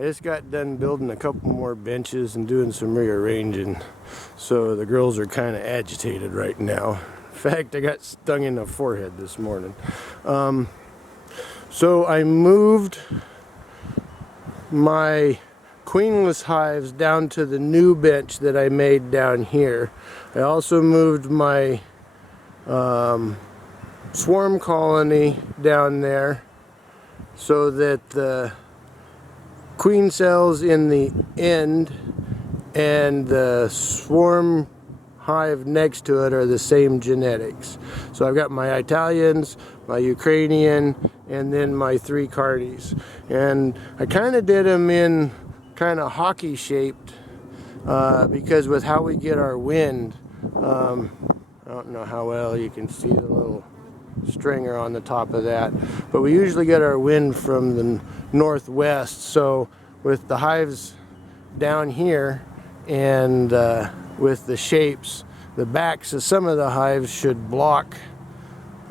I just got done building a couple more benches and doing some rearranging, so the girls are kind of agitated right now. In fact, I got stung in the forehead this morning. So I moved my queenless hives down to the new bench that I made down here. I also moved my swarm colony down there so that the queen cells in the end and the swarm hive next to it are the same genetics. So I've got my Italians, my Ukrainian, and then my 3 Cardies. And I kind of did them in kind of hockey shaped because with how we get our wind, I don't know how well you can see the little stringer on the top of that, but we usually get our wind from the northwest. So with the hives down here and with the shapes, the backs of some of the hives should block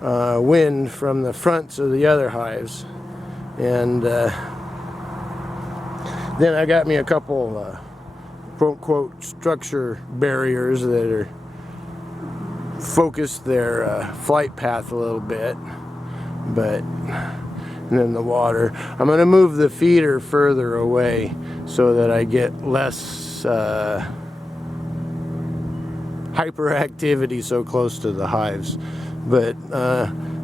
wind from the fronts of the other hives. And then I got me a couple quote-unquote structure barriers that are focus their flight path a little bit, but and then the water. I'm going to move the feeder further away so that I get less hyperactivity so close to the hives. But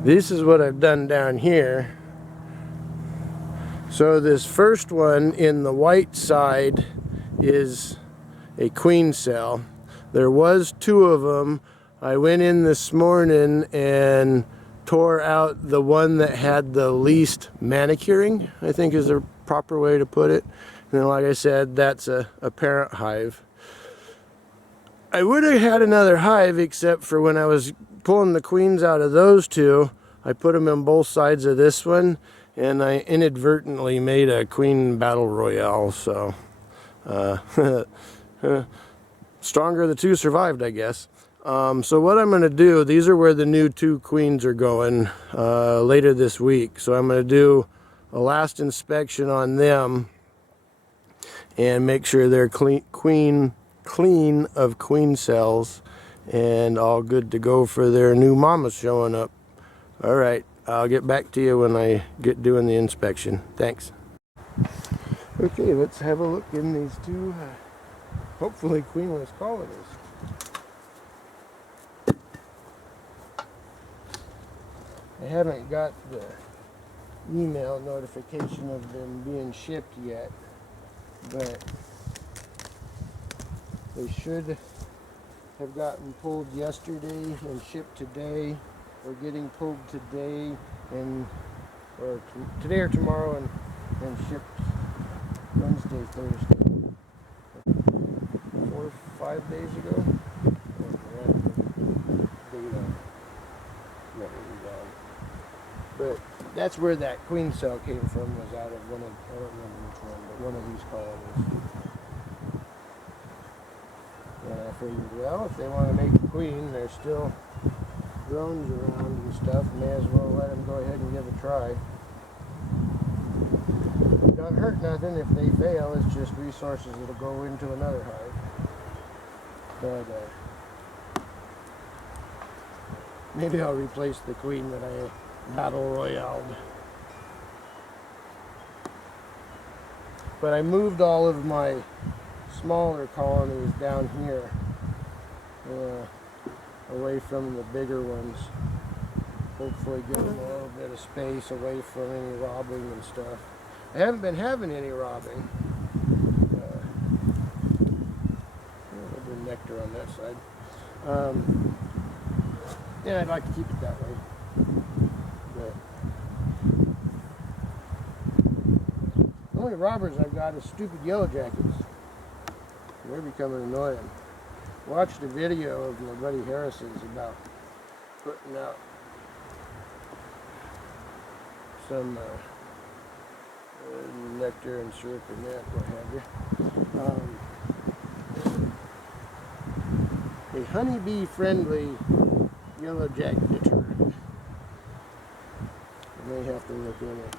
this is what I've done down here. So this first one in the white side is a queen cell. There was 2 of them. I went in this morning and tore out the one that had the least manicuring, I think is the proper way to put it. And then, like I said, that's a parent hive. I would have had another hive, except for when I was pulling the queens out of those 2, I put them on both sides of this one, and I inadvertently made a queen battle royale. So stronger of the 2 survived, I guess. So what I'm going to do, these are where the new 2 queens are going later this week. So I'm going to do a last inspection on them and make sure they're clean of queen cells and all good to go for their new mamas showing up. All right, I'll get back to you when I get doing the inspection. Thanks. Okay, let's have a look in these 2 hopefully queenless colonies. I haven't got the email notification of them being shipped yet, but they should have gotten pulled yesterday and shipped today, or getting pulled today and today or tomorrow and shipped Wednesday, Thursday. 4 or 5 days ago. But that's where that queen cell came from, was out of one of, I don't remember which one, but one of these colonies. And I figured, well, if they want to make a queen, there's still drones around and stuff, may as well let them go ahead and give a try. Don't hurt nothing if they fail, it's just resources that'll go into another hive. But maybe I'll replace the queen that I battle royaled. But I moved all of my smaller colonies down here, away from the bigger ones. Hopefully give them a little bit of space away from any robbing and stuff. I haven't been having any robbing. A little bit of nectar on that side. Yeah, I'd like to keep it that way. The only robbers I've got is stupid yellow jackets. They're becoming annoying. Watched a video of my buddy Harrison's about putting out some nectar and syrup and that, what have you. A honeybee friendly yellow jacket deterrent. I may have to look in it.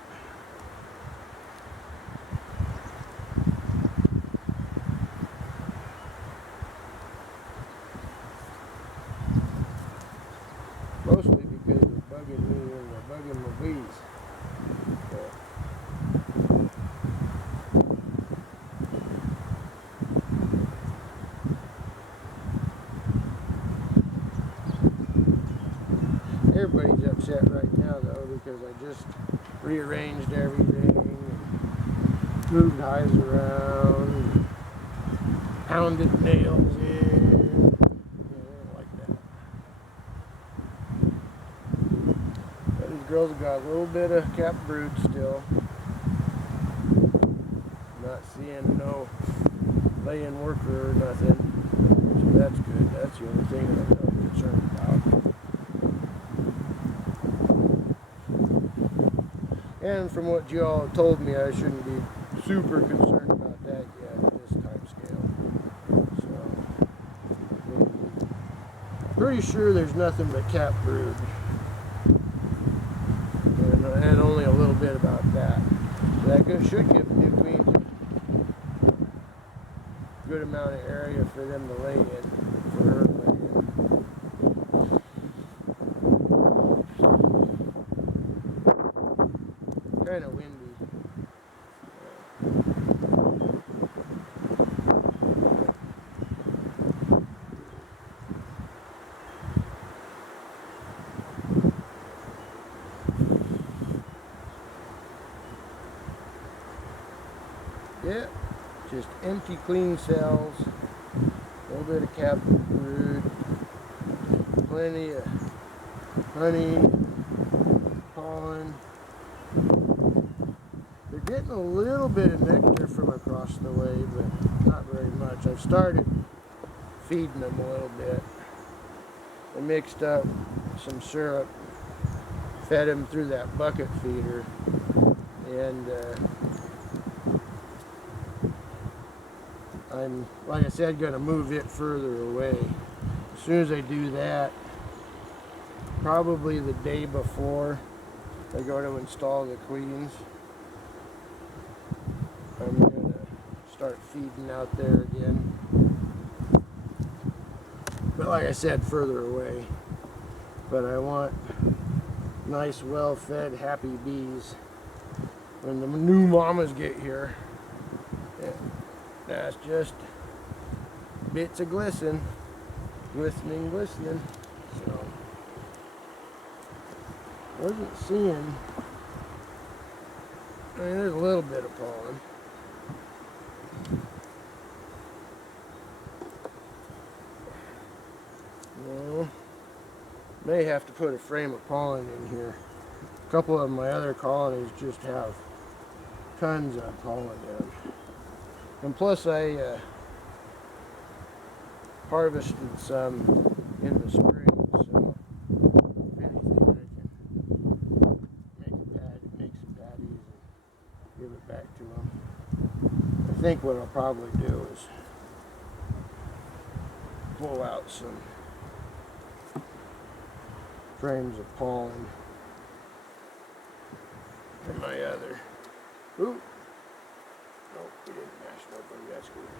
because I just rearranged everything, moved hives around, pounded nails in, like that. But these girls have got a little bit of capped brood still. Not seeing no laying worker or nothing, so that's good. That's the only thing that I'm really concerned about. And from what you all told me, I shouldn't be super concerned about that yet at this time scale. So, pretty sure there's nothing but capped brood, and only a little bit about that. So that should give new queens a good amount of area for them to lay in, for her to lay in. Kind of windy. Yeah, just empty queen cells, a little bit of capped brood, plenty of honey, pollen. They're getting a little bit of nectar from across the way, but not very much. I've started feeding them a little bit. I mixed up some syrup, fed them through that bucket feeder, and I'm, like I said, going to move it further away. As soon as I do that, probably the day before I go to install the queens, I'm going to start feeding out there again. But like I said, further away. But I want nice, well-fed, happy bees when the new mamas get here. Yeah. That's just bits of glistening. So, wasn't seeing, I mean, there's a little bit of pollen. Well, may have to put a frame of pollen in here. A couple of my other colonies just have tons of pollen in them. And plus I harvested some in the spring, so if anything I can make some patties and give it back to them. I think what I'll probably do is pull out some frames of pollen from my other. Ooh. Nope, we didn't mash nobody, that's good.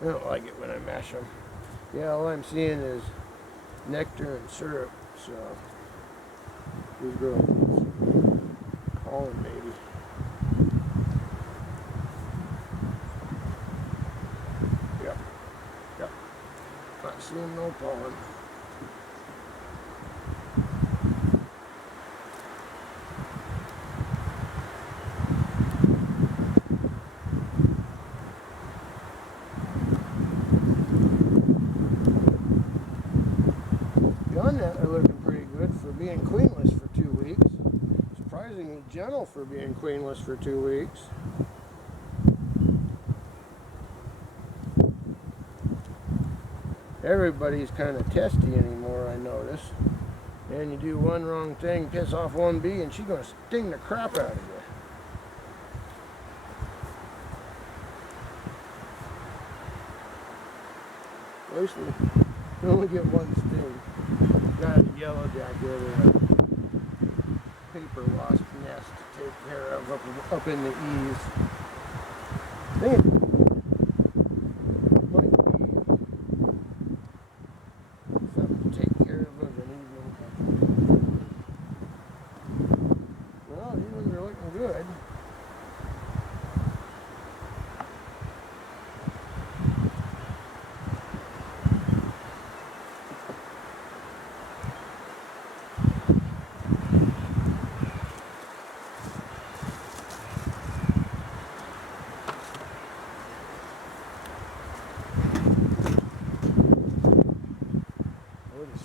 I don't like it when I mash them. Yeah, all I'm seeing is nectar and syrup, so these girls need some pollen maybe. Yep. Not seeing no pollen. They're looking pretty good for being queenless for 2 weeks. Surprisingly gentle for being queenless for 2 weeks. Everybody's kind of testy anymore, I notice. And you do one wrong thing, piss off one bee, and she's going to sting the crap out of you. Mostly, you only get one sting. Got a yellow jacket or a paper wasp nest to take care of up in the eaves. I think it might be something to take care of an evening. Well, these ones are looking good.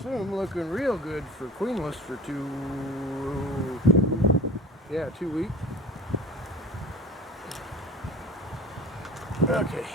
assume looking real good for queenless for 2 weeks. Okay.